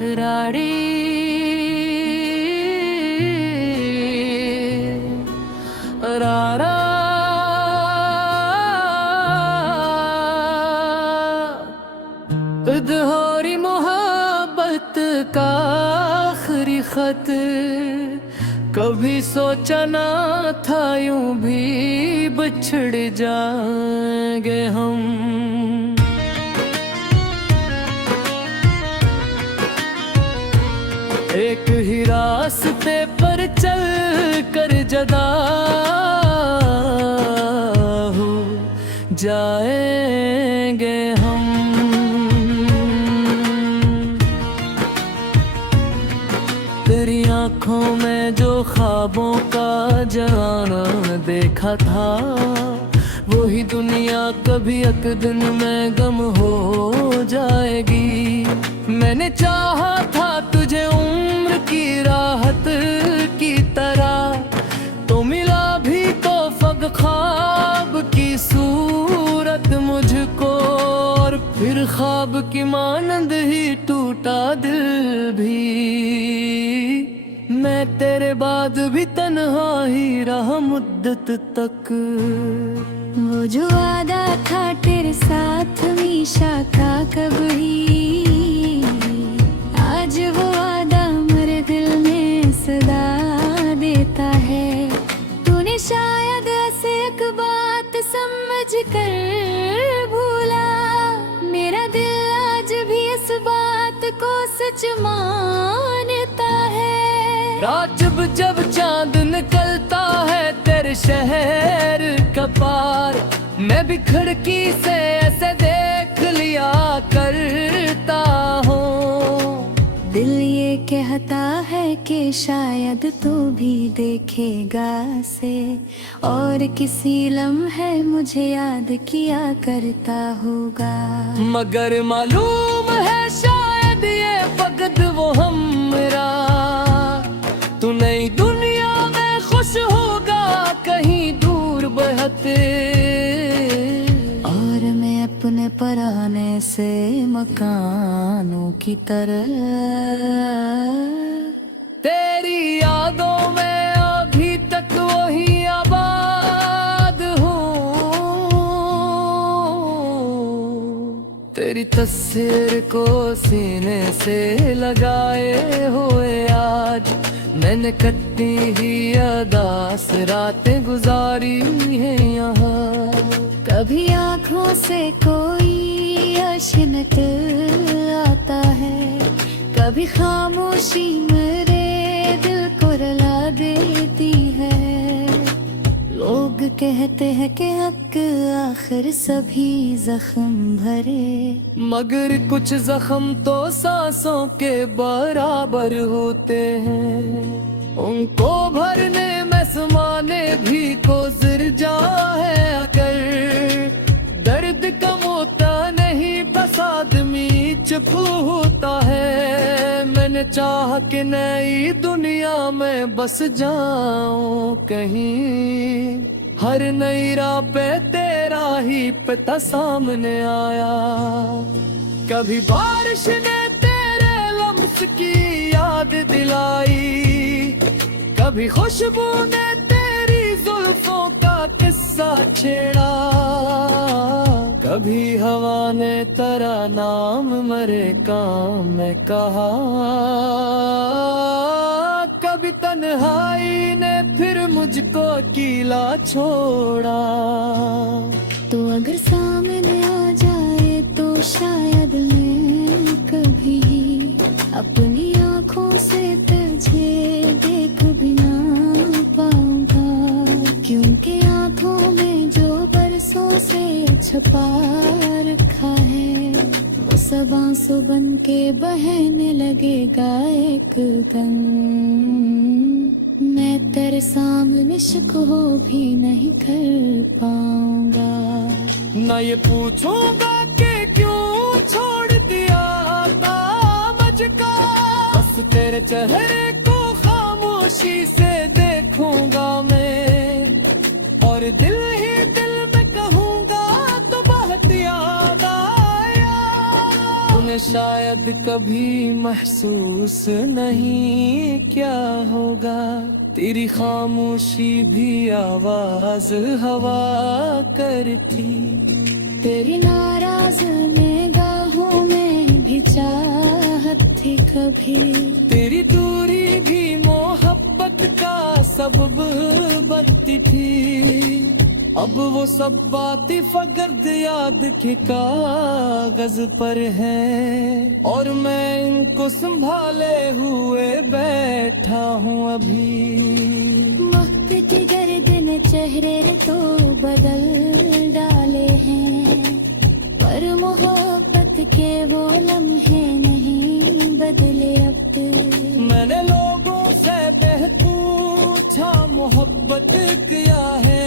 राड़ी रारा इज़हारी मोहब्बत का आखिरी खत, कभी सोचा ना था यूं भी बिछड़ जाएंगे हम। एक ही रास्ते पर चल कर जदा हो जाएंगे हम। तेरी आंखों में जो ख्वाबों का जहाना देखा था, वही दुनिया कभी एक दिन में गम हो जाएगी। मैंने चाहा था तुझे उम्र की राहत की तरह, तो मिला भी तो फग ख्वाब की सूरत मुझको, और फिर ख्वाब की मानंद ही टूटा दिल भी। मैं तेरे बाद भी तन्हा ही रहा मुद्दत तक। वो जो वादा था तेरे साथ हमेशा का कभी, आज वो वादा मेरे दिल में सदा देता है। तूने शायद ऐसे एक बात समझ कर भूला, मेरा दिल आज भी इस बात को सच मानता है। रात जब चांद निकलता है तेरे शहर का पार, मैं भी खिड़की से ऐसे देख लिया करता हूँ। दिल ये कहता है कि शायद तू भी देखेगा से, और किसी लम्हे मुझे याद किया करता होगा। मगर मालूम है शायद ये वक्त वो हमरा, तू नई दुनिया में खुश होगा कहीं दूर बहते, और मैं अपने पराने से मकानों की तरह तेरी यादों में अभी तक वही आबाद हूँ। तेरी तस्वीर को सीने से लगाए हुए आज मैंने कटी ही अदास रातें गुजारी है यहाँ। कभी आँखों से कोई अशनक आता है, कभी खामोशी मेरे दिल को रुला देती है। लोग कहते हैं कि हक आखिर सभी जख्म भरे, मगर कुछ जख्म तो सांसों के बराबर होते हैं। उनको भरने में समाने भी को जिरजा है, अगर दर्द कम होता नहीं बस आदमी चुप होता है। मैंने चाहा कि नई दुनिया में बस जाऊं कहीं, हर नई राह पे तेरा ही पता सामने आया। कभी बारिश ने तेरे लम्स की याद दिलाई, कभी खुशबू ने तेरी जुल्फों का किस्सा छेड़ा, कभी हवा ने तेरा नाम मरे काम में कहा, कभी तन्हाई ने फिर मुझको अकेला छोड़ा। तो अगर सामने आ जाए तो शायद मैं कभी अपनी आँखों से तुझे देख भी ना पाऊंगा, क्योंकि आँखों में जो बरसों से छुपा रखा है, वो सब आंसू बन के बहने लगेगा एक दम। मैं तेरे सामने शक हो भी नहीं कर पाऊंगा। ना ये पूछूंगा कि क्यों छोड़ दिया था मुझको, बस तेरे चेहरे को खामोशी से देखूंगा मैं, और दिल ही दिल में कहूंगा तो बहुत याद आया। तूने शायद कभी महसूस नहीं क्या होगा, तेरी खामोशी भी आवाज हवा करती। तेरी नाराज निगाहों में भी चाहत थी कभी, तेरी दूरी भी मोहब्बत का सबब बनती थी। अब वो सब बातें फकर्द याद के कागज पर है, और मैं इनको संभाले हुए बैठा हूँ अभी। वक्त की गर्दन चेहरे तो बदल डाले हैं, पर मोहब्बत के वो लम्हे नहीं बदले अब तक। मैंने लोगों से पूछा मोहब्बत क्या है,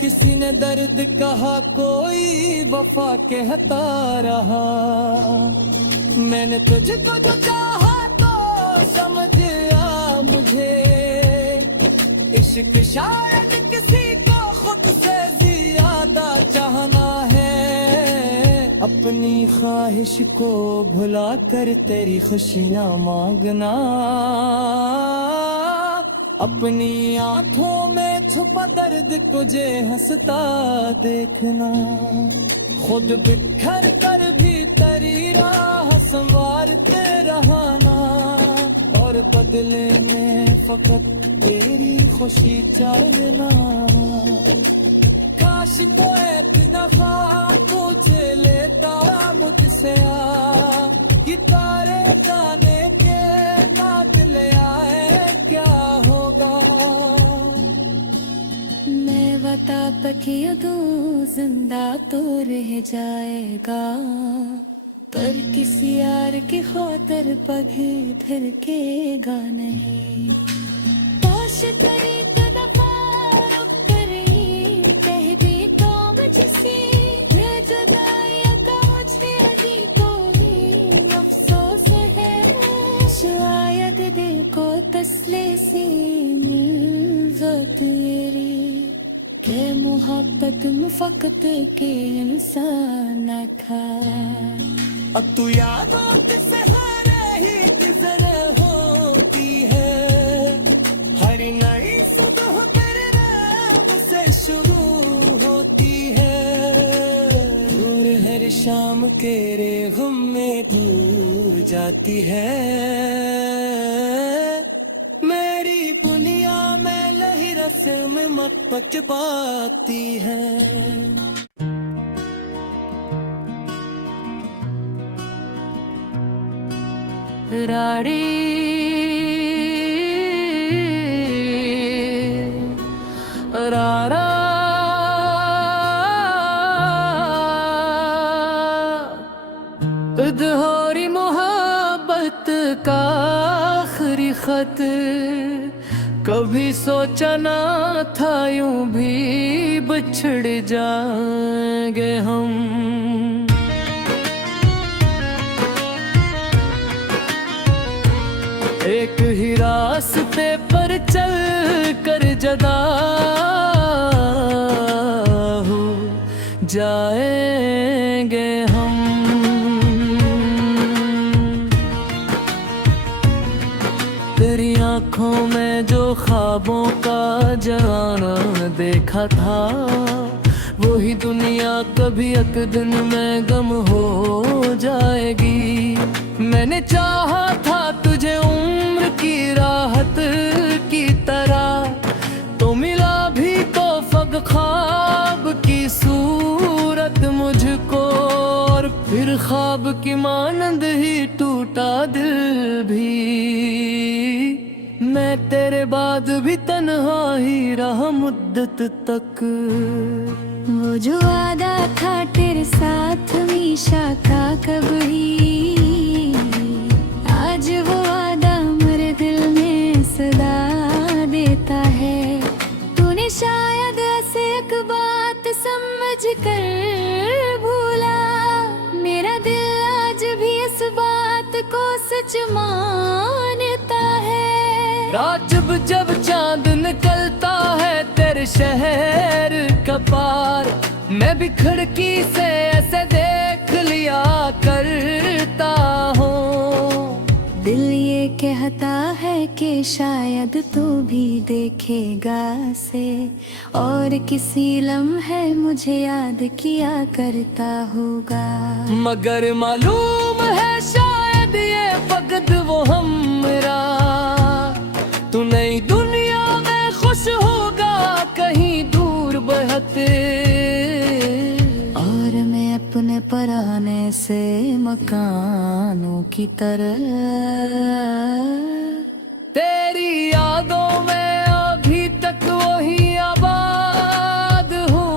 किसी ने दर्द कहा, कोई वफा कहता रहा। मैंने तुझको जो चाहा तो समझ आ मुझे, इश्क शायद किसी को खुद से ज्यादा चाहना है। अपनी ख्वाहिश को भुला कर तेरी खुशियाँ मांगना, अपनी आंखों में छुपा दर्द तुझे हंसता देखना। खुद बिखर कर भी तेरी राह संवारते रहना, और बदले में फकत तेरी खुशी चाहना। काश को एक दफा पूछ लेता मुझसे कि तारे जाने के दाग ले आए क्या होगा। मैं बता तकिया दो जिंदा तो रह जाएगा, पर किसी यार की खातिर पग धड़केगा नहीं। काश तेरी दफा रुक कर कह दी तो मुझसे, ये जुदाई का मुझे अभी तो भी अफसोस है। शायद दिल को तसले से मिल तेरी, के मोहब्बत मुफकत के इंसान था। अब तू यादों से हर ही दिजन होती है, हर नई सुबह तेरे नाम से शुरू होती है। और हर शाम के रे गम में डूब जाती है। मेरी दुनिया में लही रस्म में मत पच पाती है। राड़ी रारा इज़हारी मोहब्बत का आखिरी खत, कभी सोचा ना था यूं भी बिछड़ जाएंगे हम। एक ही रास्ते पर चल कर जदा हो जाएंगे हम। तेरी आंखों में जो ख्वाबों का जवाना देखा था, वही दुनिया कभी एक दिन में गम हो जाएगी। मैंने चाहा था तुझे उम्र की राहत की तरह, तो मिला भी तो फग ख्वाब की सूरत मुझको, और फिर ख्वाब की मानंद ही टूटा दिल भी। मैं तेरे बाद भी तन्हा ही रहा मुद्दत तक। वो जो वादा था तेरे साथ हमेशा का कभी, आज वो वादा मेरे दिल में सदा देता है। तूने शायद ऐसे एक बात समझ कर भूला, मेरा दिल आज भी इस बात को सच मानता है। रात जब चांद निकलता है तेरे शहर का पार, मैं भी खिड़की से ऐसे देख देख लिया करता हूँ। दिल ये कहता है कि शायद तू भी देखेगा से, और किसी लम्हे मुझे याद किया करता होगा। मगर मालूम है शायद ये वक्त वो हमरा, तू नई दुनिया में खुश होगा कहीं दूर बहते, और मैं अपने पराने से मकानों की तरह तेरी यादों में अभी तक वही आबाद हूँ।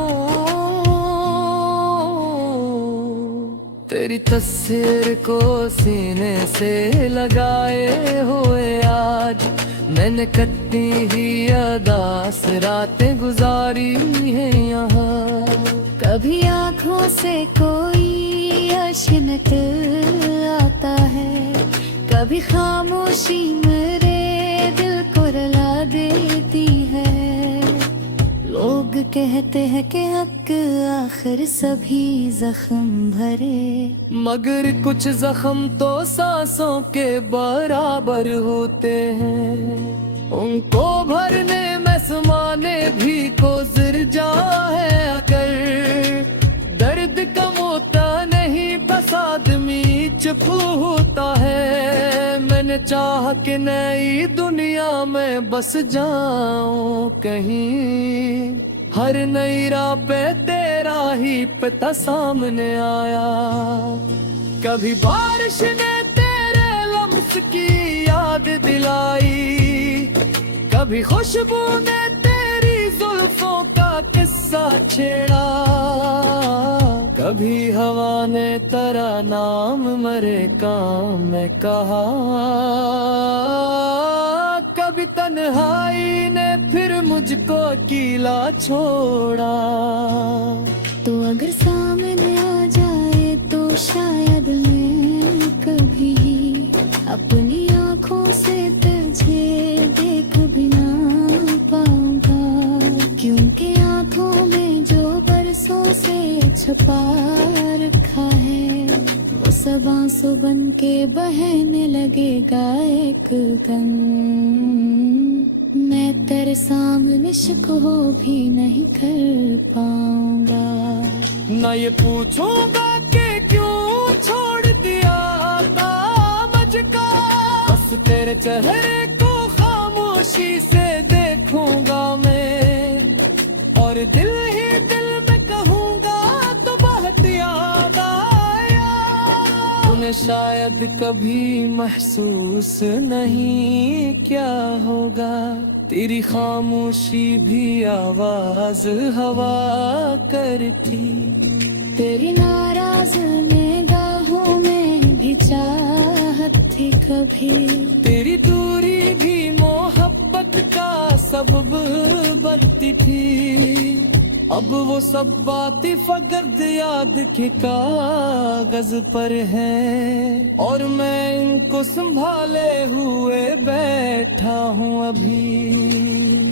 तेरी तस्वीर को सीने से लगाए हुए आज मैंने कटी ही अदास रातें गुजारी है यहाँ। कभी आँखों से कोई अशनक आता है, कभी खामोशी मेरे दिल को रुला देती है। लोग कहते हैं कि हक आखिर सभी जख्म भरे, मगर कुछ जख्म तो सांसों के बराबर होते हैं, उनको भरने में समाने भी को जिरजा है। अगर दर्द कम होता नहीं बस आदमी चुप होता है। मैंने चाहा कि नई दुनिया में बस जाऊं कहीं, हर नई राह पे तेरा ही पता सामने आया। कभी बारिश ने तेरे लम्स की याद दिलाई, कभी खुशबू ने तेरी जुल्फों का किस्सा छेड़ा, कभी हवा ने तेरा नाम मरे काम में कहा, कभी तन्हाई ने फिर मुझको अकेला छोड़ा। तो अगर सामने आ जाए तो शायद मैं कभी अपनी आँखों से तुझे देख भी ना पाऊंगा, क्योंकि आँखों में जो बरसों से छुपा रखा है वो सब आंसू बन के बहने लगेगा एक दम। मैं तेरे सामने शिक हो भी नहीं कर पाऊंगा। ना ये पूछूंगा कि क्यों छोड़ दिया था मुझको, बस तेरे चेहरे को खामोशी से देखूंगा मैं, और दिल ही दिल में कहूंगा तो बहुत याद आया। तूने शायद कभी महसूस नहीं क्या होगा, तेरी खामोशी भी आवाज हवा करती, तेरी नाराज निगाहों में भी चाहत थी कभी, तेरी दूरी भी मोहब्बत का सबब बनती थी। अब वो सब बातें फकत याद के कागज पर है, और मैं इनको संभाले हुए बैठा हूँ अभी।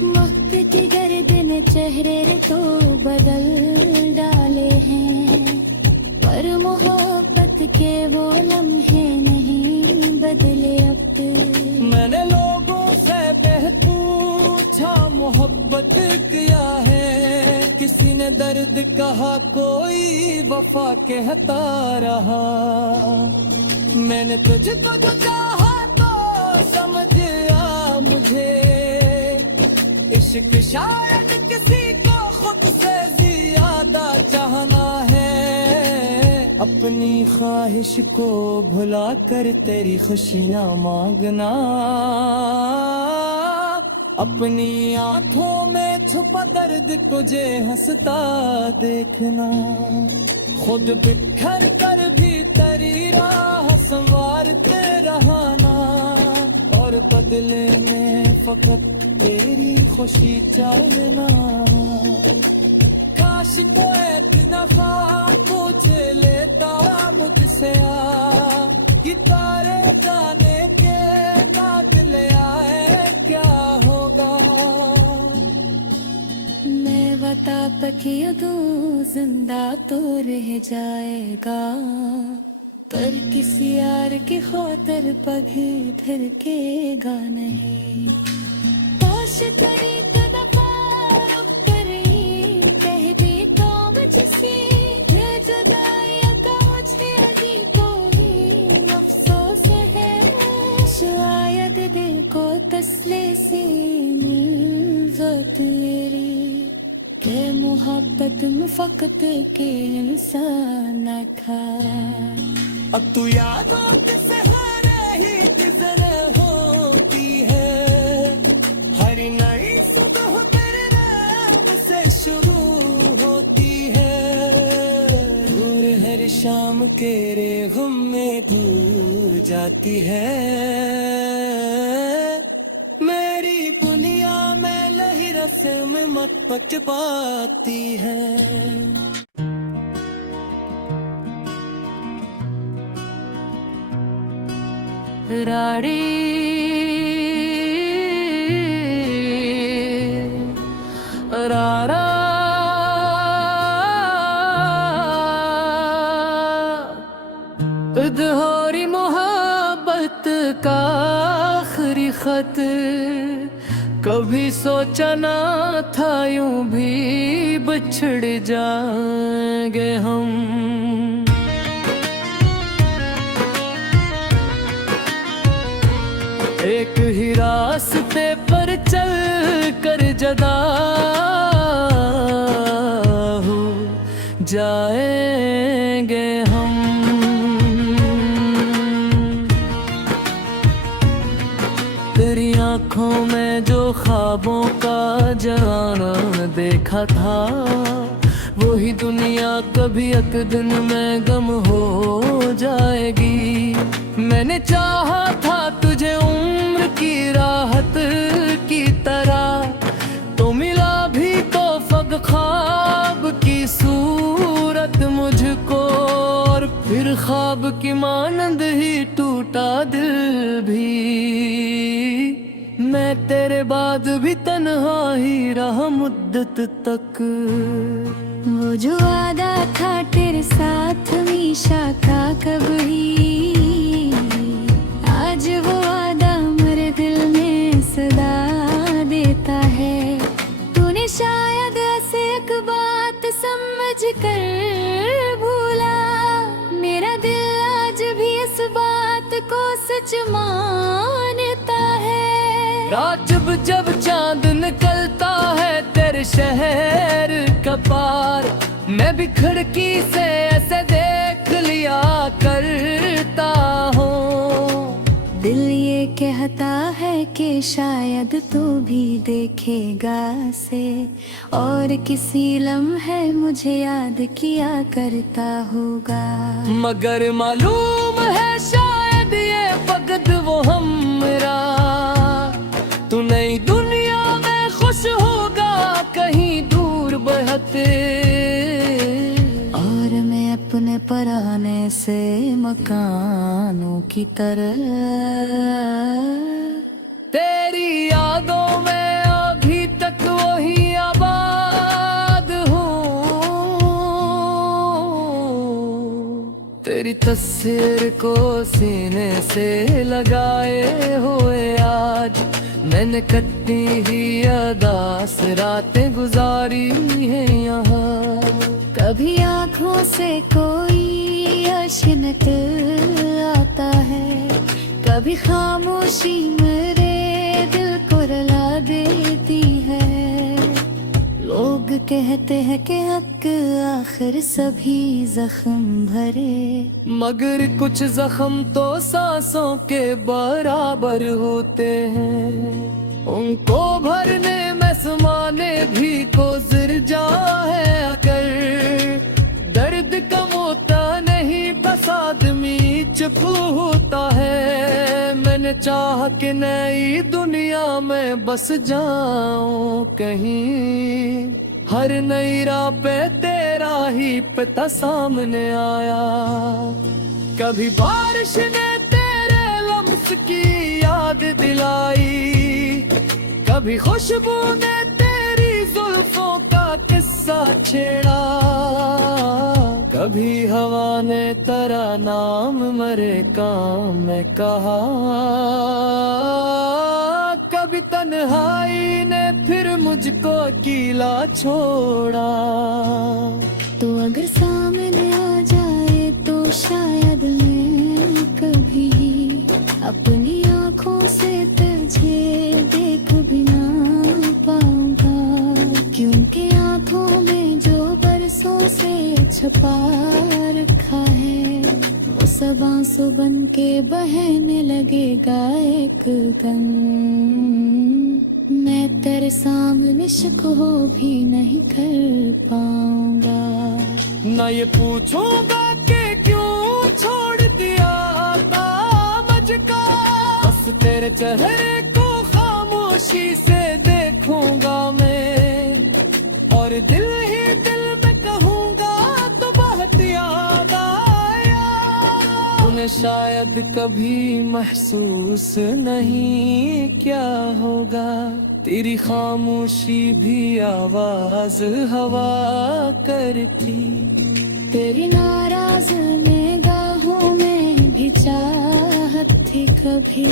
वक्त की गर्दन चेहरे तो बदल डाले हैं, पर मोहब्बत के वो लम्हे नहीं बदले अब तक। मैंने लोगों से पूछा मोहब्बत क्या है, किसी ने दर्द कहा कोई वफा कहता रहा। मैंने तुझको जो चाहा तो समझ आ मुझे, इश्क शायद किसी को खुद से ज्यादा चाहना है। अपनी ख्वाहिश को भुला कर तेरी खुशियाँ मांगना, अपनी आंखों में छुपा दर्द को जे हंसता देखना, खुद बिखर कर भी तेरी राह संवारते रहना, और बदले में फकत तेरी खुशी चाहना। काश को एक दफा पूछ लेता मुझसे कि तारे जाने के दाग ले आए क्या होगा। मैं बता पकी दूज जिंदा तो रह जाएगा, पर किसी यार की खातिर पगे फिरकेगा नहीं। काश करी तो दफा करी कह दे तो मुझसे, ये जुदाई का मुझे अभी कोई अफसोस है। शायद दिल को तसले से मिल तेरी, के मोहब्बत में फकत के इंसान था। अब तू यादों के सहारे ही गुजर होती है, हर नई सुबह तेरे नाम से शुरू होती है। और हर शाम के रेगम में दूर जाती है, मेरी दुनिया में लही रस्म में मत पच पाती है। राड़ी रारा इज़हारी मोहब्बत का आखिरी खत, कभी सोचा ना था यूं भी बिछड़ जाएंगे हम। एक ही रास्ते पर चल कर जदा हो जाएंगे हम। तेरी आंखों में जो ख्वाबों का जवाना देखा था, वही दुनिया कभी एक दिन में गम हो जाएगी। मैंने चाहा था तुझे उम्र की राहत की तरह, तो मिला भी तो फक ख्वाब की सूरत मुझको, और फिर ख्वाब की मानंद ही टूटा दिल भी। मैं तेरे बाद भी तन्हा ही रहा मुद्दत तक। वो जो वादा था तेरे साथ हमेशा था कभी, आज वो वादा मेरे दिल में सदा देता है। तूने शायद ऐसे एक बात समझ कर भूला, मेरा दिल आज भी इस बात को सच मानता है। रात जब चांद निकलता है तेरे शहर का पार, मैं भी खिड़की से ऐसे देख लिया करता हूँ। दिल ये कहता है कि शायद तू भी देखेगा से, और किसी लम्हे मुझे याद किया करता होगा। मगर मालूम है शायद ये फकत वो हमरा, तू नई दुनिया में खुश होगा कहीं दूर बहते, और मैं अपने पराने से मकानों की तरह तेरी यादों में अभी तक वही आबाद हूँ। तेरी तस्वीर को सीने से लगाए हुए आज मैंने कटी ही अदास रातें गुजारी है यहाँ। कभी आँखों से कोई अश्क निकल आता है, कभी खामोशी मेरे दिल को रुला देती है। लोग कहते हैं कि हक आखिर सभी जख्म भरे, मगर कुछ जख्म तो सांसों के बराबर होते हैं। उनको भरने में समाने भी को जिरजा है, अगर दर्द कम होता नहीं बस आदमी चुप होता है। मैंने चाहा कि नई दुनिया में बस जाऊं कहीं, हर नई राह पे तेरा ही पता सामने आया। कभी बारिश ने तेरे लम्स की याद दिलाई, कभी खुशबू ने तेरी जुल्फों का किस्सा छेड़ा, कभी हवा ने तेरा नाम मरे काम में कहा, कभी तन्हाई ने फिर मुझको अकेला छोड़ा। तो अगर सामने आ जाए तो शायद मैं कभी अपनी आँखों से तुझे देख भी ना पाऊंगा, क्योंकि आँखों में जो बरसों से छुपा रखा है वो सब आंसू बन के बहने लगेगा एक दिन। मैं तेरे सामने शक हो भी नहीं कर पाऊंगा। ना ये पूछूंगा कि क्यों छोड़ दिया था मुझको, बस तेरे चेहरे को खामोशी से देखूंगा मैं, और दिल ही दिल में कहूंगा तो बहुत याद आया। तूने शायद कभी महसूस नहीं क्या होगा, तेरी खामोशी भी आवाज हवा करती, तेरी नाराज निगाहों में भी चाहत थी कभी,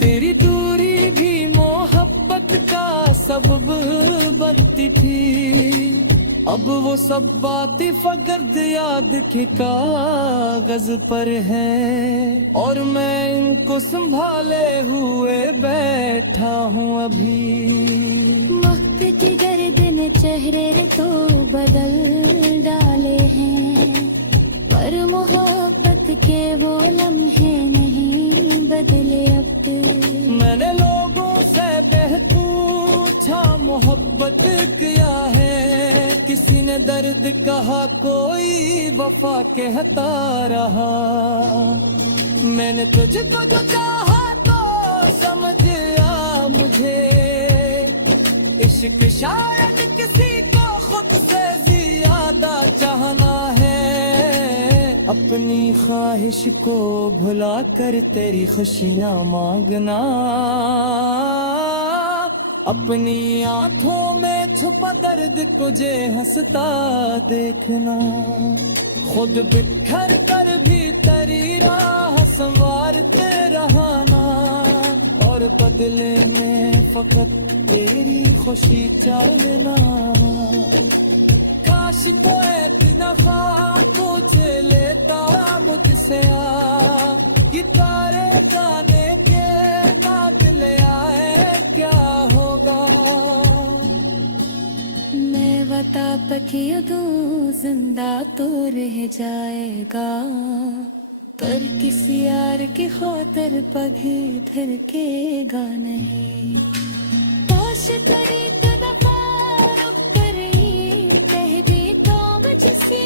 तेरी दूरी भी मोहब्बत का सबब बनती थी। अब वो सब बातें फकत याद के कागज पर हैं, और मैं इनको संभाले हुए बैठा हूँ अभी। वक्त की गर्दन चेहरे तो बदल डाले हैं, पर मोहब्बत के वो लम्हे नहीं बदले अब। मैंने लोगों से पूछा मोहब्बत क्या है, किसी ने दर्द कहा कोई वफा कहता रहा। मैंने तुझको जो चाहा तो समझ आ मुझे, इश्क शायद किसी को खुद से ज्यादा चाहना है। अपनी ख्वाहिश को भुला कर तेरी खुशियाँ मांगना, अपनी आंखों में छुपा दर्द तुझे हंसता देखना, खुद बिखर कर भी तेरी राह संवारते रहना, और बदले में फकत तेरी खुशी चाहना। काश कोई इतना पूछ लेता मुझसे कि तारे गाने के काट ले आए क्या होगा। मैं बता पकिया दूँ जिंदा तो रह जाएगा, पर किसी यार की खातिर पग धर केगा नहीं। काश तेरी दफा करी कह दी तो मुझसे,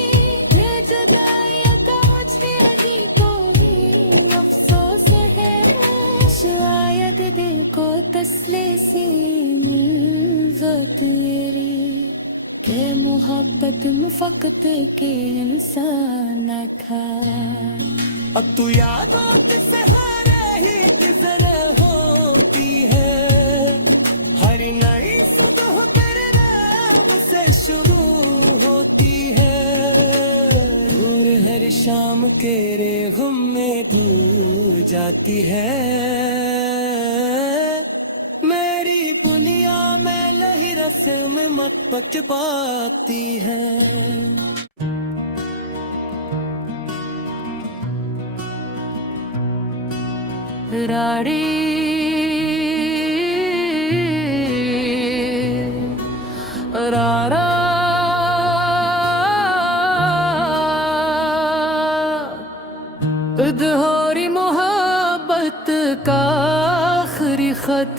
ये जुदाई का मुझे अभी कोई अफसोस है, शायद दिल को तसले से मिल जा तेरी, के मोहब्बत मुफकत के इंसान था। अब तू यादों से हर ही दिजन होती है, हर नई सुबह तेरे नाम से शुरू होती है, और हर शाम के रे गम में धुल जाती है। मेरी दुनिया में लही रस्म में मत पच पाती है। राड़ी रारा इज़हारी मोहब्बत का आखिरी खत,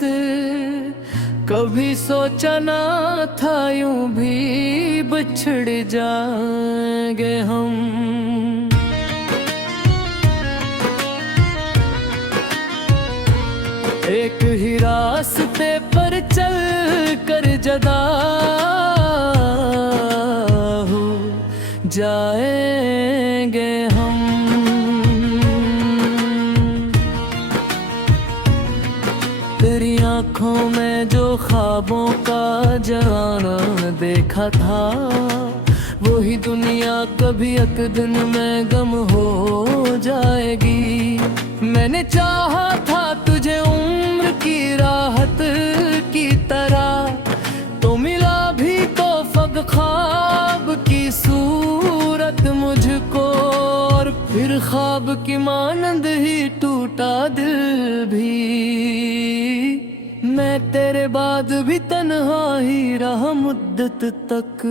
कभी सोचा ना था यूं भी बिछड़ जाएंगे हम। एक ही रास्ते पर चल कर जदा हो जाएंगे हम। तेरी आंखों में जो ख्वाबों का जवाना देखा था, वही दुनिया कभी एक दिन में गम हो जाएगी। मैंने चाहा था तुझे उम्र की राहत की तरह, तो मिला भी तो फक ख्वाब की सूरत मुझको, और फिर ख्वाब की मानंद ही टूटा दिल भी। मैं तेरे बाद भी तन्हा ही रहा मुद्दत तक।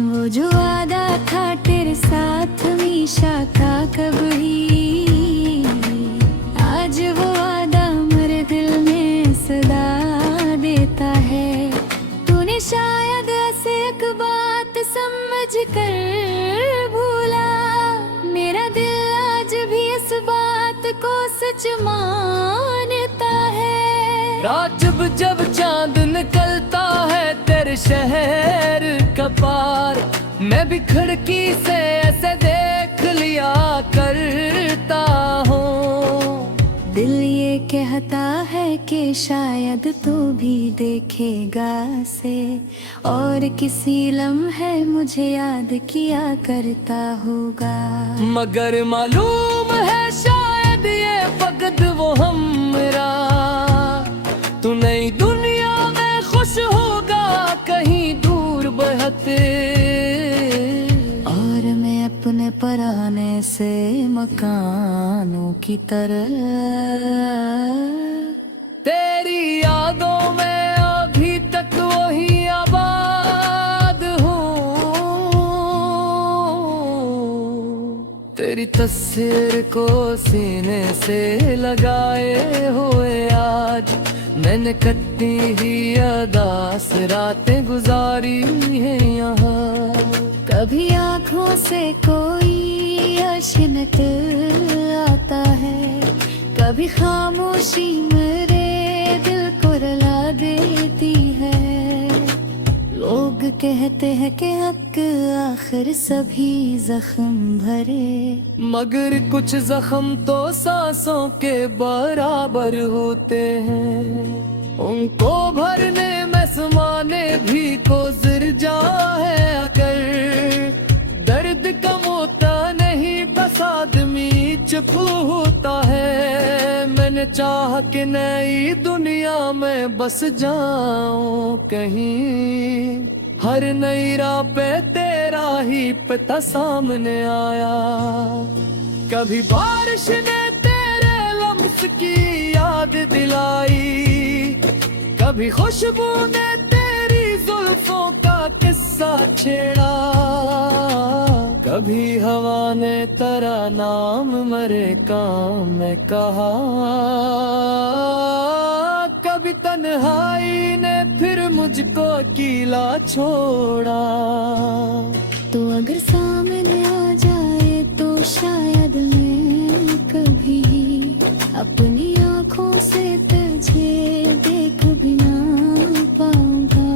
वो जो वादा था तेरे साथ हमेशा था कभी, आज वो वादा मेरे दिल में सदा देता है। तूने शायद ऐसे एक बात समझ कर भूला, मेरा दिल आज भी इस बात को सच मानता है। रात जब चांद निकलता है तेरे शहर का पार, मैं भी खिड़की से ऐसे देख लिया करता हूँ। दिल ये कहता है कि शायद तू भी देखेगा से, और किसी लम्हे मुझे याद किया करता होगा। मगर मालूम है शायद ये वक्त वो हमरा, तू नई दुनिया में खुश होगा कहीं दूर बहते, और मैं अपने पराने से मकानों की तरह तेरी यादों में अभी तक वही आबाद हूँ। तेरी तस्वीर को सीने से लगाए हुए आज मैंने कटी ही अदास रातें गुजारी है यहाँ। कभी आँखों से कोई अशनत आता है, कभी खामोशी मेरे दिल को रुला देती है। लोग कहते हैं कि हक आखिर सभी जख्म भरे, मगर कुछ जख्म तो सांसों के बराबर होते हैं, उनको भरने में समाने भी को जिरजा है। अगर दर्द कम होता नहीं बस आदमी चुप होता है। मैंने चाहा कि नई दुनिया में बस जाऊं कहीं, हर नई राह पे तेरा ही पता सामने आया। कभी बारिश ने तेरे लम्स की याद दिलाई, कभी खुशबू ने तेरी जुल्फों का किस्सा छेड़ा, कभी हवा ने तेरा नाम मरे काम में कहा, कभी तन्हाई ने फिर मुझको अकेला छोड़ा। तो अगर सामने आ जाए तो शायद मैं कभी अपनी आँखों से तुझे देख भी ना पाऊंगा,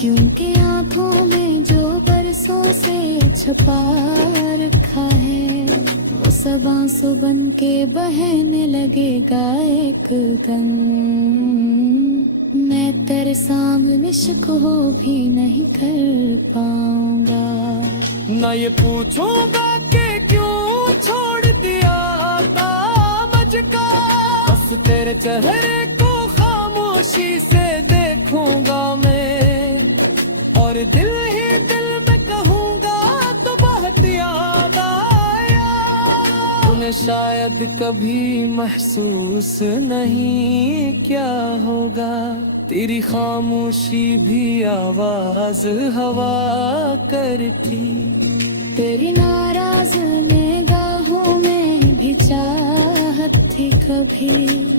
क्योंकि आँखों में जो बरसों से छुपा रखा है वो सब आंसू बन के बहने लगेगा एक दिन। मैं तेरे सामने शक हो भी नहीं कर पाऊंगा। ना ये पूछूंगा कि क्यों छोड़ दिया था मुझको, बस तेरे चेहरे को खामोशी से देखूंगा मैं, और दिल ही दिल में कहूंगा तो बहुत याद आया। तूने शायद कभी महसूस नहीं क्या होगा, तेरी खामोशी भी आवाज हवा करती, तेरी नाराज निगाहों में भी चाहत थी कभी,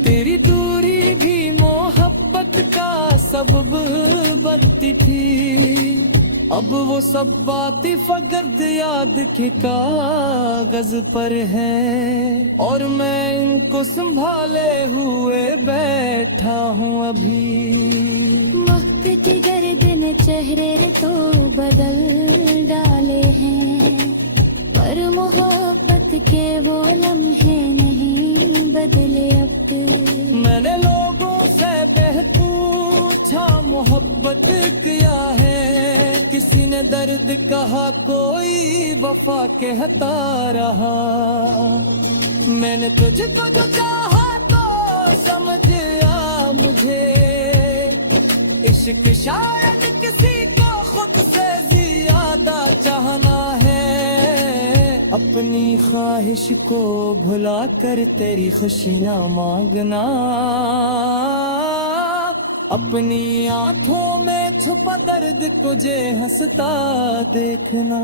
तेरी दूरी भी मोहब्बत का सबब बनती थी। अब वो सब बातें फकत याद के कागज पर हैं, और मैं इनको संभाले हुए बैठा हूँ अभी। वक्त की गर्दन चेहरे तो बदल डाले हैं, पर मोहब्बत के वो लम्हे नहीं बदले अब। मैंने लोगों से पूछा मोहब्बत मोहब्बत किया है, किसी ने दर्द कहा कोई वफा कहता रहा। मैंने तुझको जो चाहा तो समझ आ मुझे, इश्क शायद किसी को खुद से ज्यादा चाहना है। अपनी ख्वाहिश को भुला कर तेरी खुशियाँ मांगना, अपनी आंखों में छुपा दर्द तुझे हंसता देखना।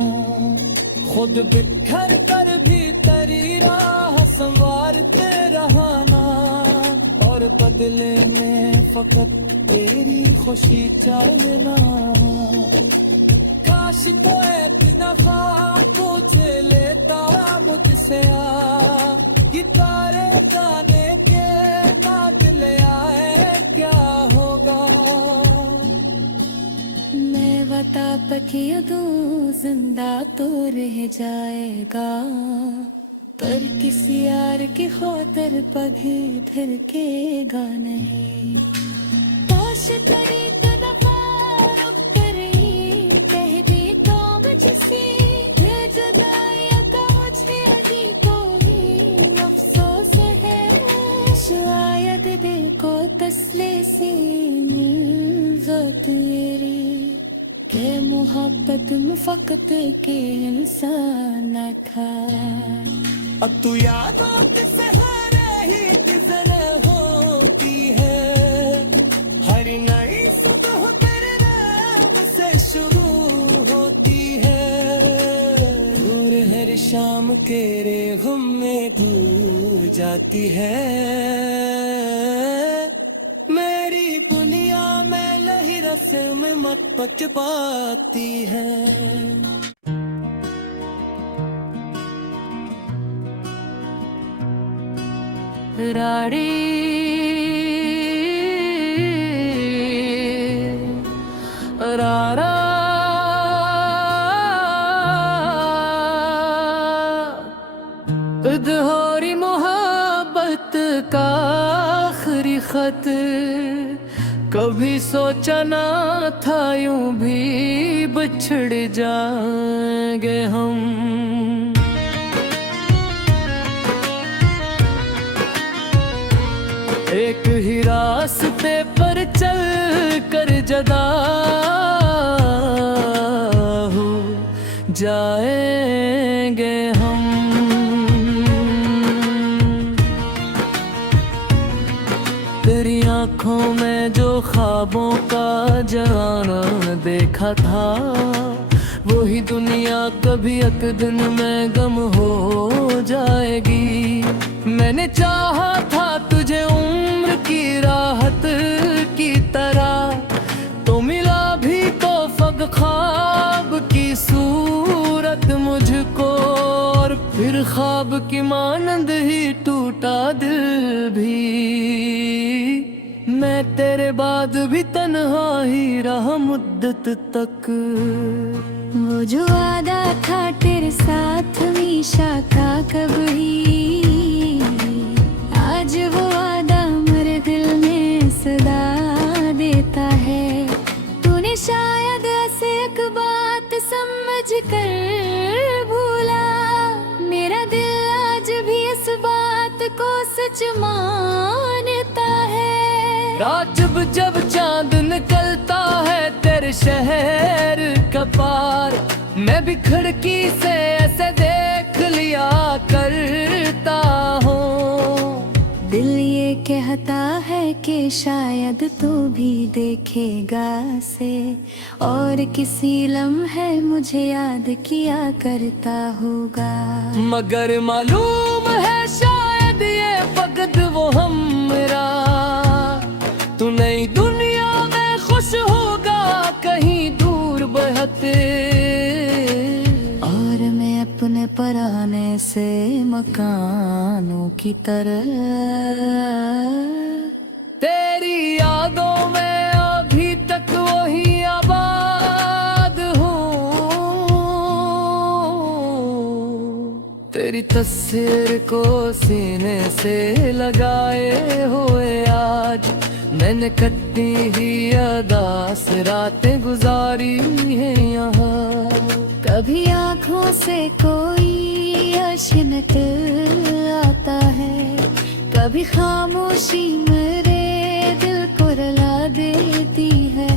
खुद बिखर कर भी तेरी राह संवारते रहना, और बदले में फकत तेरी खुशी चाहना। काश तो एक दफा पूछे लेता मुझसे कि तारे गाने के बाद ले आए क्या होगा। मैं बता पखियों दूँ जिंदा तो रह जाएगा, पर किसी यार की खातिर पगे फिरकेगा नहीं। काश तेरी तो दफा रुक कर ही कह दे तो मुझसे, ये जुदाई का मुझे अभी कोई अफसोस है। शायद देखो तसले से मिल जा तेरी, के मोहब्बत में फकत के इंसान था। अब तू यादों से हर ही गुजर होती है, हर नई सुबह तेरे नाम से शुरू होती है। दूर हर शाम के रेगम में भूल जाती है, मेरी दुनिया में लही रस्म में मत पच पाती है। राड़ी रारा इज़हारी मोहब्बत का आखिरी खत, कभी सोचा ना था यूं भी बिछड़ जाएंगे हम। एक ही रास्ते पर चल कर जदा हो जाएंगे हम। तेरी आंखों में जो ख्वाबों का जवाना देखा था, वही दुनिया कभी एक दिन में गम हो जाएगी। मैंने चाहा था तुझे उम्र की राहत की तरह, तो मिला भी तो फग ख्वाब की सूरत मुझको, और फिर ख्वाब की मानंद ही टूटा दिल भी। मैं तेरे बाद भी तन्हा ही रहा मुद्दत तक। वो जो वादा था तेरे साथ हमेशा था कभी, आज वो वादा मेरे दिल में सदा देता है। तूने शायद ऐसे एक बात समझ कर भूला, मेरा दिल आज भी इस बात को सच मानता है। रात जब जब चांद निकलता है तेरे शहर का पार, मैं भी खिड़की से ऐसे देख लिया करता हूँ। दिल ये कहता है कि शायद तू भी देखेगा से, और किसी लम्हे मुझे याद किया करता होगा। मगर मालूम है शायद ये वक्त वो हमरा, तू नई दुनिया में खुश होगा कहीं दूर बहते, और मैं अपने पराने से मकानों की तरह तेरी यादों में अभी तक वही आबाद हूँ। तेरी तस्वीर को सीने से लगाए हुए आज मैंने कटती ही अदास रातें गुजारी है यहाँ। कभी आँखों से कोई अर्श निकल आता है, कभी खामोशी मेरे दिल को रुला देती है।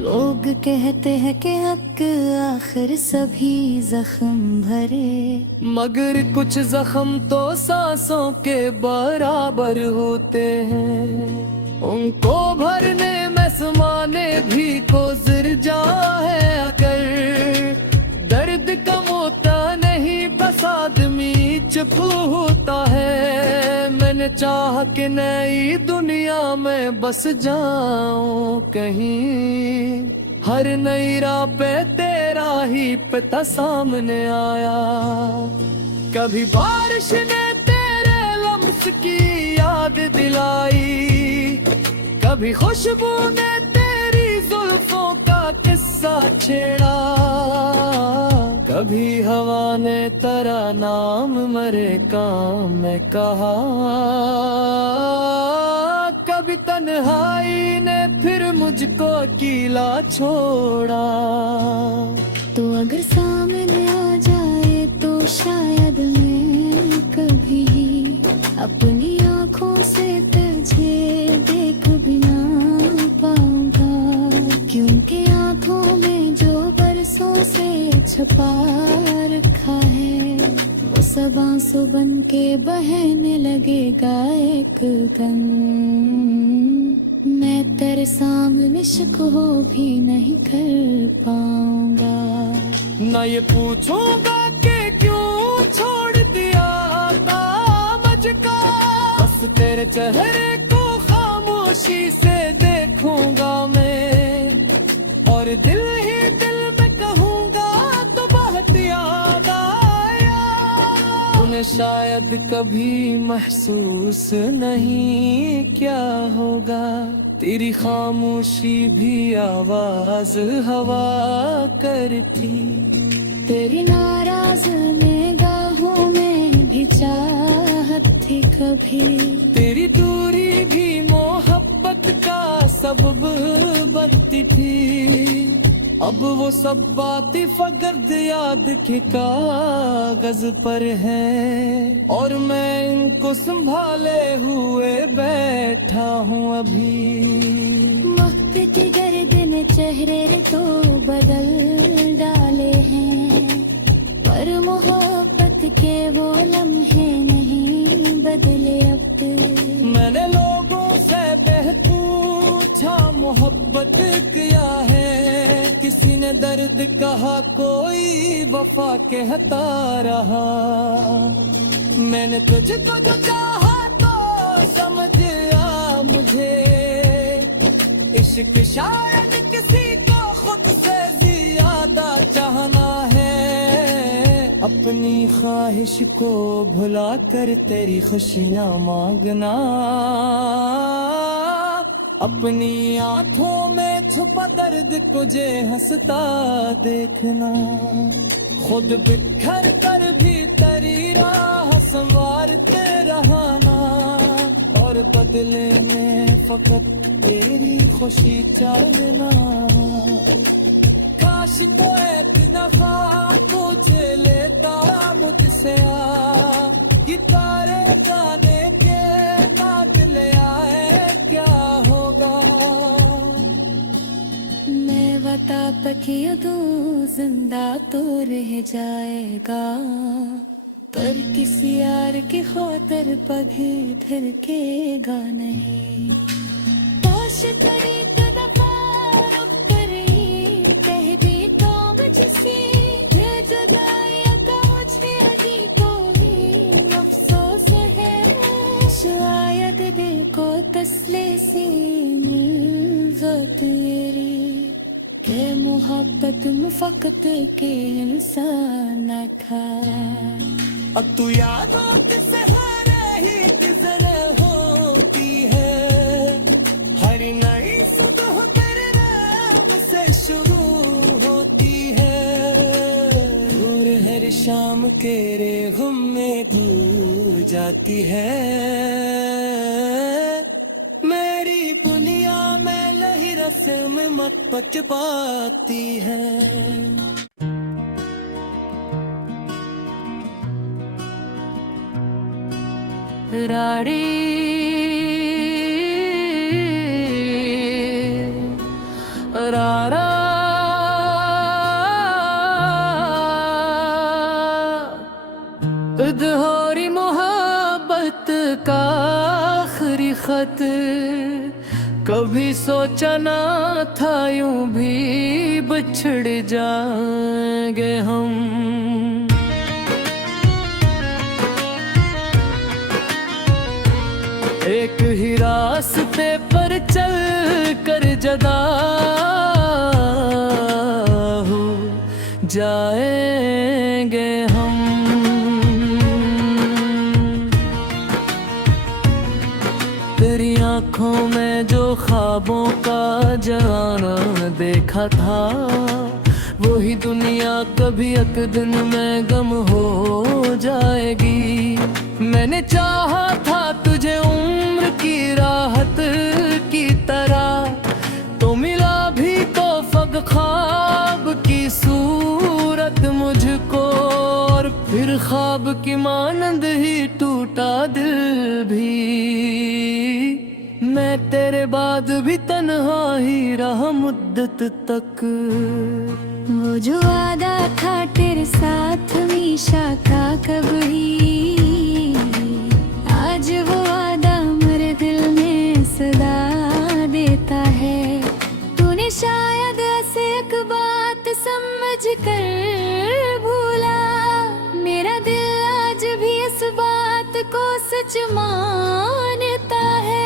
लोग कहते हैं कि हक आखिर सभी जख्म भरे, मगर कुछ जख्म तो सांसों के बराबर होते हैं। उनको भरने में समाने भी को जिरजा है अगर, दर्द कम होता नहीं बस आदमी चुप होता है। मैंने चाहा कि नई दुनिया में बस जाऊं कहीं, हर नई राह पे तेरा ही पता सामने आया। कभी बारिश ने तेरे लम्स की याद दिलाई, कभी खुशबू ने तेरी जुल्फों का किस्सा छेड़ा, कभी हवा ने तेरा नाम मरे काम में कहा, कभी तन्हाई ने फिर मुझको अकेला छोड़ा। तो अगर सामने आ जाए तो शायद मैं कभी अपनी आँखों से तुझे देख भी ना पाऊंगा, क्योंकि आँखों में जो बरसों से छुपा रखा है वो सब आंसू बन के बहने लगेगा एक दिन। मैं तेरे सामने शक हो भी नहीं कर पाऊंगा। ना ये पूछूंगा कि क्यों छोड़ दिया कामज का, बस तेरे चेहरे को खामोशी से देखूंगा मैं, और दिल ही दिल में कहूंगा तो बहुत याद आया। तूने शायद कभी महसूस नहीं क्या होगा, तेरी खामोशी भी आवाज हवा करती। तेरी नाराज निगाहों में भी चाहत थी कभी, तेरी दूरी भी मोहब्बत का सबब बनती थी। अब वो सब बातें फकत याद के कागज पर है, और मैं इनको संभाले हुए बैठा हूँ अभी। वक्त की गर्द ने चेहरे तो बदल डाले हैं, पर मोहब्बत के वो लम्हे नहीं बदले अब। मैंने लोगों से पूछा मोहब्बत क्या है, किसी ने दर्द कहा कोई वफा कहता रहा। मैंने तुझको जो चाहा तो समझ आ मुझे, इश्क शायद किसी को खुद से ज्यादा चाहना है। अपनी ख्वाहिश को भुला कर तेरी खुशियाँ मांगना, अपनी आंखों में छुपा दर्द तुझे हंसता देखना। खुद बिखर कर भी तेरी राह संवारते रहना, और बदले में फकत तेरी खुशी चाहना। काश तो एक दफा पूछ लेता मुझसे कि तारे जाने के बाद ले आए क्या होगा। मैं बता तकिया दो जिंदा तो रह जाएगा, पर किसी यार की खातिर पगे धड़केगा नहीं। काश करे तो दफा करे कह दे तो मुझसे, ये जगाया तो मुझे अभी कोई अफसोस है। शायद दिल को तसले से मिल जाती तेरी, के मोहब्बत में फकत के इंसान था। अब तू यादों से हर ही गुजर होती है, हर नई सुबह तेरे नाम से शुरू होती है। और हर शाम के रेगम में भूल जाती है। मैं गुस्से में मत बच पाती है। राड़ी रारा इज़हारी मोहब्बत का आखिरी खत, कभी सोचा ना था यूं भी बिछड़ जाएंगे हम। एक ही रास्ते पर चल कर जदा हो जाएंगे हम। तेरी आंखों में जो ख्वाबों का जहाना देखा था, वही दुनिया कभी एक दिन में गम हो जाएगी। मैंने चाहा था तुझे उम्र की राहत की तरह, तो मिला भी तो फग ख्वाब की सूरत मुझको, और फिर ख्वाब की मानंद ही टूटा दिल भी। मैं तेरे बाद भी तन्हा ही रहा मुद्दत तक। वो जो वादा था तेरे साथ हमेशा का कभी, आज वो वादा मेरे दिल में सदा देता है। तूने शायद ऐसे एक बात समझ कर भूला, मेरा दिल आज भी इस बात को सच मानता है।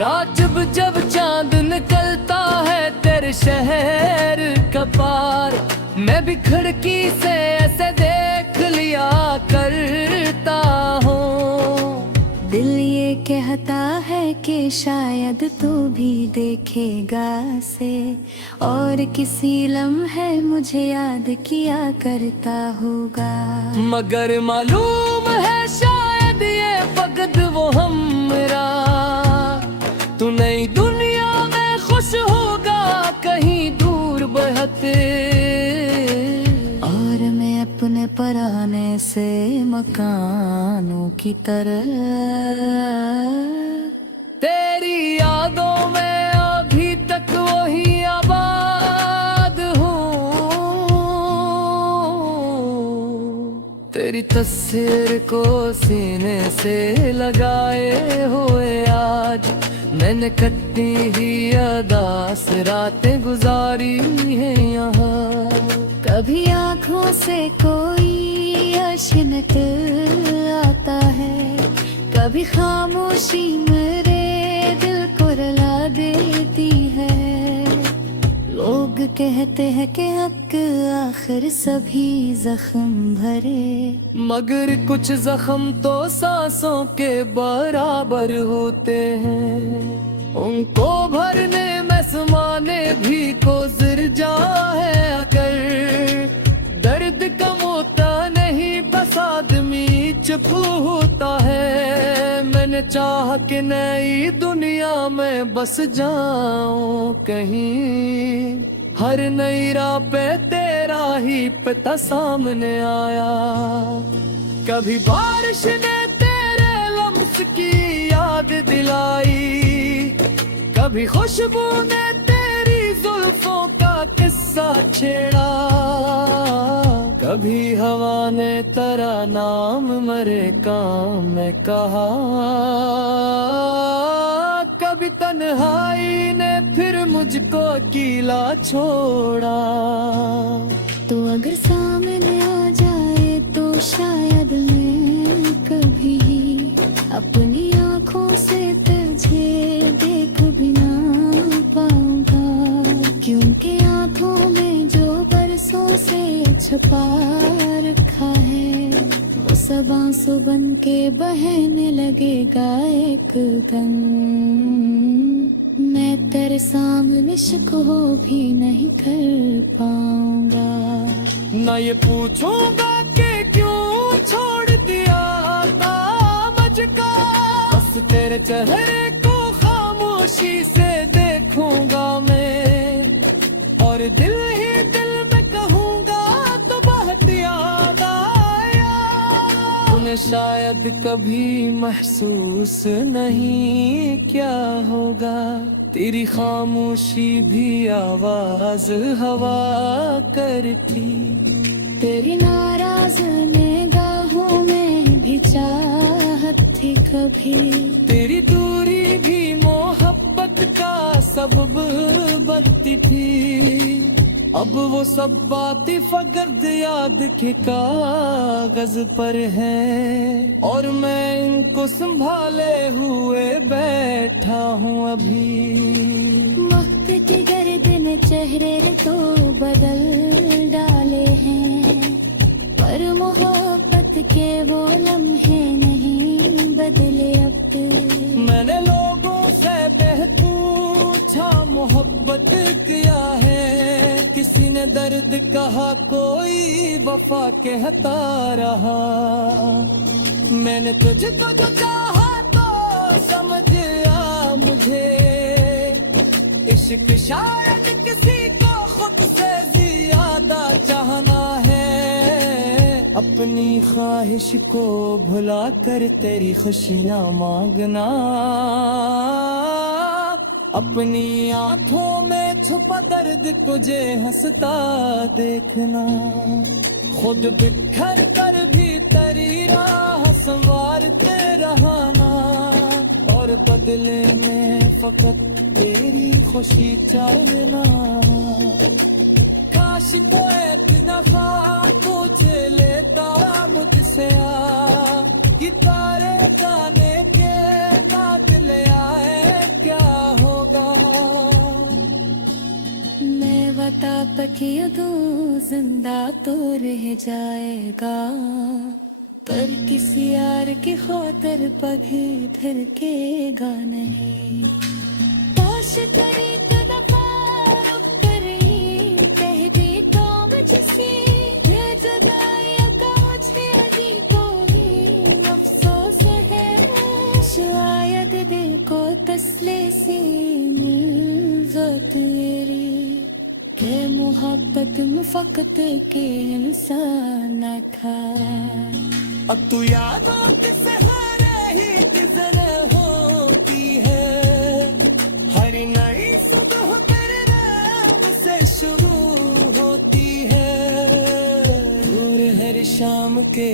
रात जब चांद निकलता है तेरे शहर का पार, मैं भी खिड़की से ऐसे देख लिया करता हूँ। दिल ये कहता है कि शायद तू भी देखेगा से, और किसी लम्हे मुझे याद किया करता होगा। मगर मालूम है शायद ये वक्त वो हमरा, तू नई दुनिया में खुश होगा कहीं दूर बहते, और मैं अपने पराने से मकानों की तरह तेरी यादों में अभी तक वही आबाद हूँ। तेरी तस्वीर को सीने से लगाए हुए आज मैंने कटी ही अदास रातें गुजारी है यहाँ। कभी आँखों से कोई अश्क निकल आता है, कभी खामोशी मेरे दिल को रुला देती है। लोग कहते हैं कि हक आखिर सभी जख्म भरे, मगर कुछ जख्म तो सांसों के बराबर होते हैं। उनको भरने में समाने भी को जिरजा है, अगर दर्द कम होता नहीं बस आदमी चुप होता है। मैंने चाहा कि नई दुनिया में बस जाऊं कहीं, हर नई राह पे तेरा ही पता सामने आया। कभी बारिश ने तेरे लम्स की याद दिलाई, कभी खुशबू ने तेरी जुल्फों का किस्सा छेड़ा, कभी हवा ने तेरा नाम मरे काम में कहा, कभी तन्हाई ने फिर मुझको अकेला छोड़ा। तो अगर सामने आ जाए तो शायद मैं कभी अपनी आँखों से तुझे देख भी ना पाऊंगा, क्योंकि आँखों में जो बरसों से छुपा रखा है, वो सब आंसू बन के बहने लगेगा एक दम। मैं तेरे सामने शिक हो भी नहीं कर पाऊंगा। ना ये पूछूंगा कि क्यों छोड़ दिया था मुझको, बस तेरे चेहरे को खामोशी से देखूंगा मैं। शायद कभी महसूस नहीं क्या होगा, तेरी खामोशी भी आवाज हवा करती। तेरी नाराज निगाहों में भी चाहत थी कभी, तेरी दूरी भी मोहब्बत का सबब बनती थी। अब वो सब बातें फकत याद के कागज पर है, और मैं इनको संभाले हुए बैठा हूँ अभी। वक्त की गर्दन चेहरे तो बदल डाले हैं, पर मोहब्बत के वो लम्हे नहीं बदले अब। मैंने लोगों से पूछा मोहब्बत क्या है, किसी ने दर्द कहा, कोई वफा कहता रहा। मैंने तुझको जो चाहा तो समझ आ मुझे, इश्क शायद किसी को खुद से ज्यादा चाहना है। अपनी ख्वाहिश को भुला कर तेरी खुशियाँ मांगना, अपनी आंखों में छुपा दर्द तुझे हंसता देखना। खुद बिखर कर भी तेरी राह संवारते रहना, और बदले में फकत तेरी खुशी चाहना। काश को एक दफा पूछ लेता मुझसे कि तारे जाने के बाद ले आए क्या होगा। मैं बता पकिया दूँ जिंदा तो रह जाएगा, पर किसी यार की खातिर पगी धड़केगा नहीं। काश तेरी तड़पा करी कहती तो मुझसे, ये जगाया का मुझे अभी कोई अफसोस है। शायद देखो तसले से मिल तेरी, के मोहब्बत मुफकत के इंसान था। अब तू यादों के सहारे ही गुजर होती है, हर नई सुबह तेरे नाम से शुरू होती है। और हर शाम के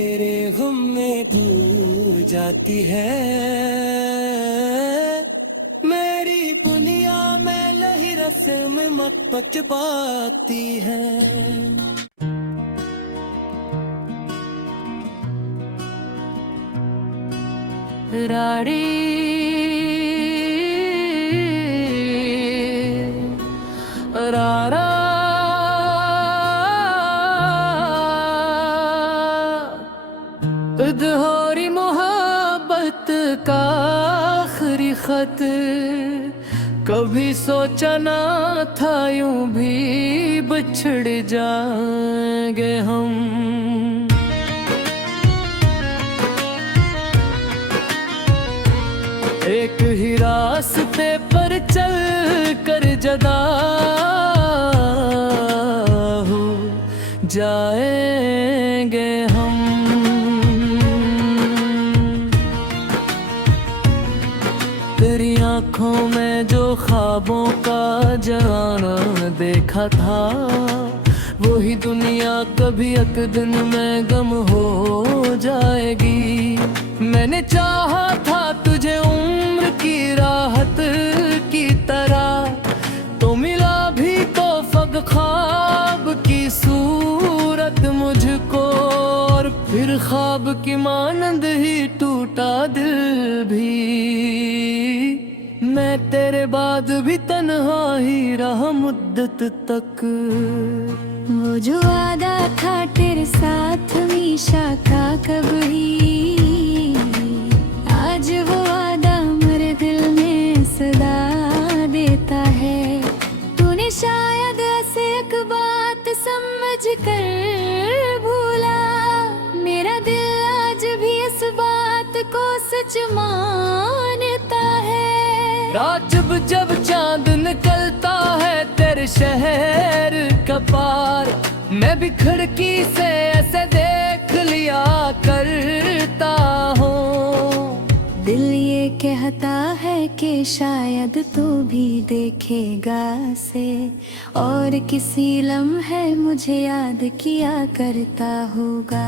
गम में धो जाती है, मेरी दुनिया में लही रस्म में मत पाती है। राड़ी रारा इज़हारी मोहब्बत का आखिरी खत, कभी सोचा ना था यूं भी बिछड़ जाएंगे हम। एक ही रास्ते पर चल कर जदा हो जाएंगे हम। तेरी आंखों में जो ख्वाबों का जहाना देखा था, वही दुनिया कभी एक दिन में गम हो जाएगी। मैंने चाहा था तुझे उम्र की राहत की तरह, तो मिला भी तो फग ख्वाब की सूरत मुझको, और फिर ख्वाब की मानंद ही टूटा दिल भी। मैं तेरे बाद भी तन्हा ही रहा मुद्दत तक। वो जो वादा था तेरे साथ हमेशा था कभी, आज वो वादा मेरे दिल में सदा देता है। तूने शायद ऐसे एक बात समझ कर भूला, मेरा दिल आज भी इस बात को सच मानता है। रात जब चांद निकलता है तेरे शहर का पार, मैं भी खिड़की से ऐसे देख लिया करता कहता है कि शायद तू भी देखेगा से, और किसी लम्हे मुझे याद किया करता होगा।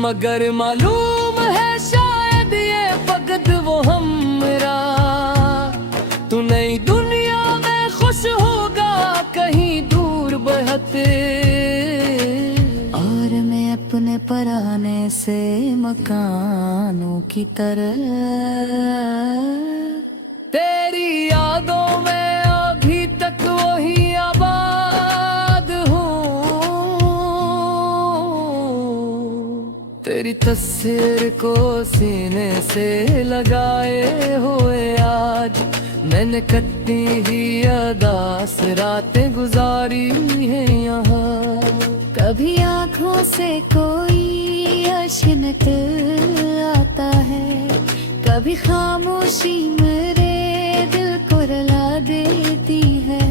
मगर मालूम है शायद ये वक्त वो हमरा, तू नई दुनिया में खुश होगा कहीं दूर बहते, और मैं अपने पराने से मकानों की तरह तेरी यादों में अभी तक वही आबाद हूँ। तेरी तस्वीर को सीने से लगाए हुए आज मैंने कटती ही अदास रातें गुजारी है यहाँ। कभी आँखों से कोई अश्क निकल आता है, कभी खामोशी मेरे दिल को रुला देती है।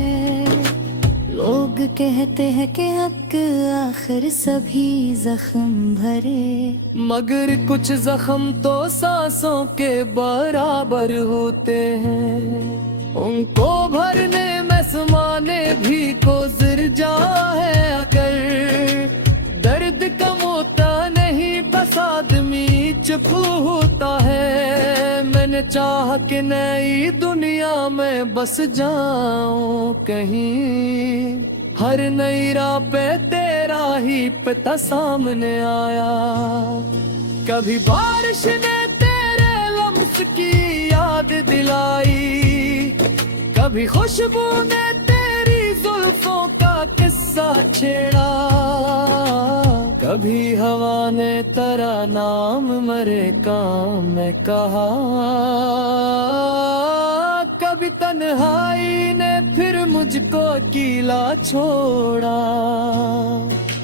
लोग कहते हैं कि हक आखिर सभी जख्म भरे, मगर कुछ जख्म तो सांसों के बराबर होते हैं, उनको भरने में समाने भी को जिरजा है। अगर दर्द कम होता नहीं बस आदमी चुप होता है। मैंने चाहा कि नई दुनिया में बस जाऊं कहीं, हर नई राह पे तेरा ही पता सामने आया। कभी बारिश ने तेरे लम्स की याद दिलाई, कभी खुशबू ने तेरी जुल्फों का किस्सा छेड़ा, कभी हवा ने तेरा नाम मरे काम में कहा, कभी तन्हाई ने फिर मुझको अकेला छोड़ा।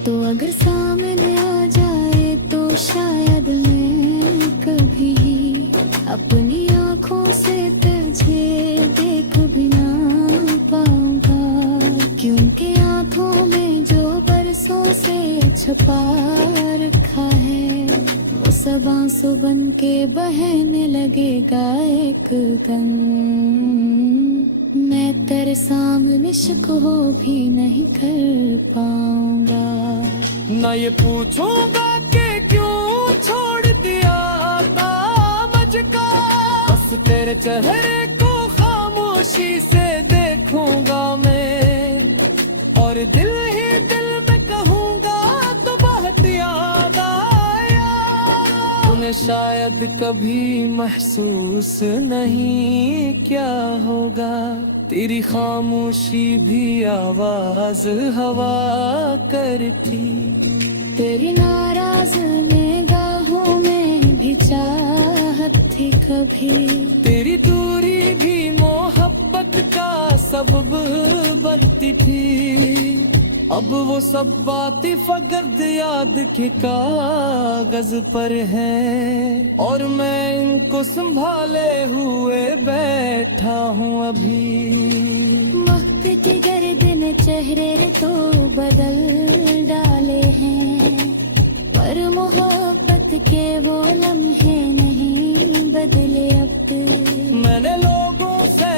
तो अगर सामने आ जाए तो शायद मैं कभी अपनी आँखों से तुझे देख भी ना पाऊंगा, क्योंकि आँखों में जो बरसों से छुपा रखा है वो सब आंसू बन के बहने लगेगा एक दिन। मैं तेरे सामने शिकवा भी नहीं कर पाऊंगा। ना ये पूछूंगा कि क्यों छोड़ दिया था मुझको, बस तेरे चेहरे को खामोशी से देखूंगा मैं, और दिल ही दिल में कहूंगा तो बहुत याद आया। तूने शायद कभी महसूस नहीं क्या होगा, तेरी खामोशी भी आवाज हवा करती, तेरी नाराज निगाहों में भी चाहत थी कभी, तेरी दूरी भी मोहब्बत का सबब बनती थी। अब वो सब बातें फकत याद के कागज पर है, और मैं इनको संभाले हुए बैठा हूँ अभी। वक्त की गर्दन चेहरे तो बदल डाले हैं, पर मोहब्बत के वो लम्हे नहीं बदले अब। मैंने लोगों से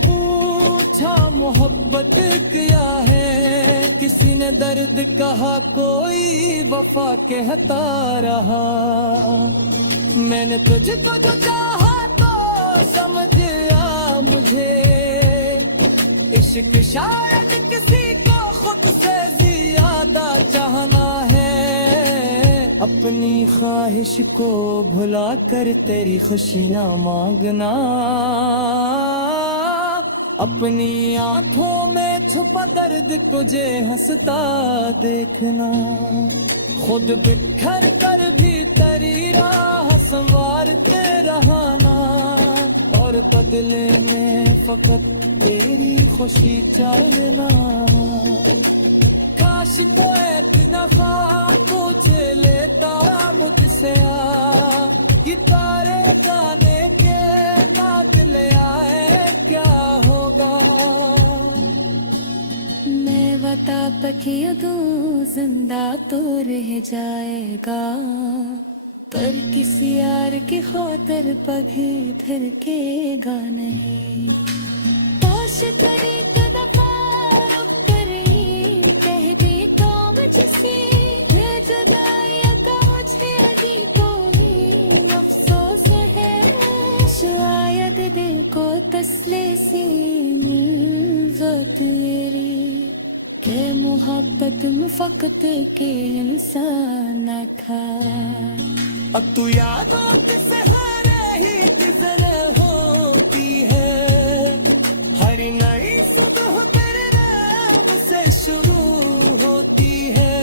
पूछा मोहब्बत क्या है, किसी ने दर्द कहा कोई वफा कहता रहा। मैंने तुझको जो चाहा तो समझ आ मुझे, इश्क शायद किसी को खुद से ज्यादा चाहना है। अपनी ख्वाहिश को भुला कर तेरी खुशियाँ मांगना, अपनी आंखों में छुपा दर्द तुझे हंसता देखना। खुद बिखर कर भी तेरी राह संवारते रहना, और बदले में फकत तेरी खुशी चाहना। काश कोई नफा पूछ लेता मुझसे कि तारे गाने के दाग ले आए क्या होगा। मैं बता पकिया दो जिंदा तो रह जाएगा, पर किसी यार की खातिर पग फिर के गा नहीं। काश तेरी दफा करी कह दे तो मुझसे ये जुदाई का मुझे अभी तो भी अफसोस है। शायद दिल को तसले से मिल जाती मेरी के मोहब्बत मुफक्कत के इंसान था। अब तू यादों के सहारे ही गुजरे होती है। हर नई सुबह तेरे नाम से शुरू होती है।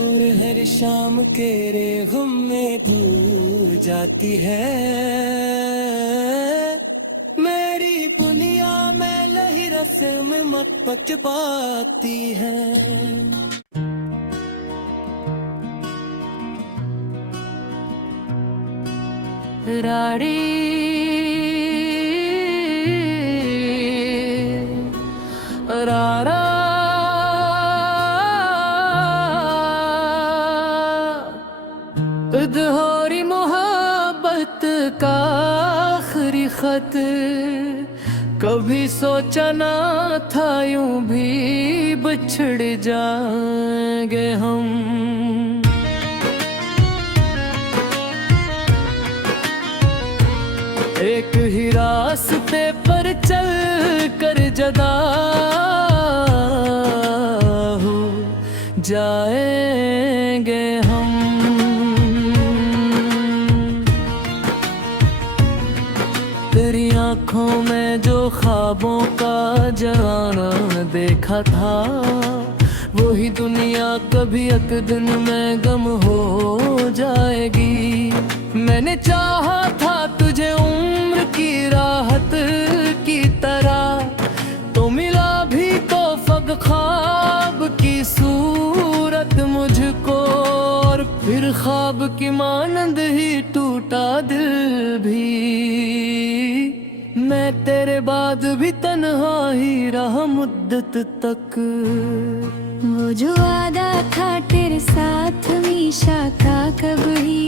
और हर शाम के रे गम में भूल जाती है। मेरी बुनिया में लही रस्म में मत पच पाती है। राड़ी रारा इज़हारी मोहब्बत का आखिरी खत कभी सोचा ना था यूं भी बिछड़ जाएंगे हम। एक ही रास्ते पर चल कर जदा हो जाएंगे हम। तेरी आंखों में जो ख्वाबों का जवाना देखा था वही दुनिया कभी एक दिन में गम हो जाएगी। मैंने चाहा था तुझे उम्र की राहत की तरह तो मिला भी तो फग ख्वाब की सूरत मुझको। और फिर ख्वाब की मानंद ही टूटा दिल भी। मैं तेरे बाद भी तन्हा ही रहा मुद्दत तक। वो जो वादा था तेरे साथ हमेशा था कभी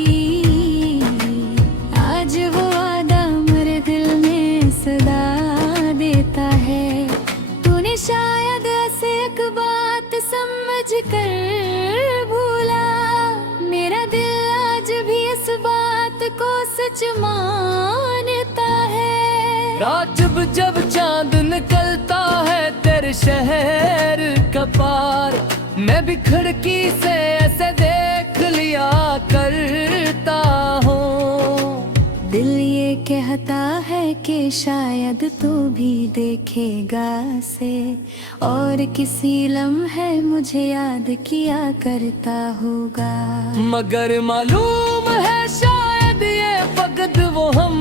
आज वो वादा मेरे दिल में सदा देता है। तूने शायद ऐसे एक बात समझ कर भूला मेरा दिल आज भी इस बात को सच मानता है। रात जब चांद निकलता है तेरे शहर का पार मैं भी खिड़की से ऐसे देख लिया करता हूँ। दिल ये कहता है कि शायद तू भी देखेगा से और किसी लम्हे मुझे याद किया करता होगा। मगर मालूम है शायद ये वक्त वो हम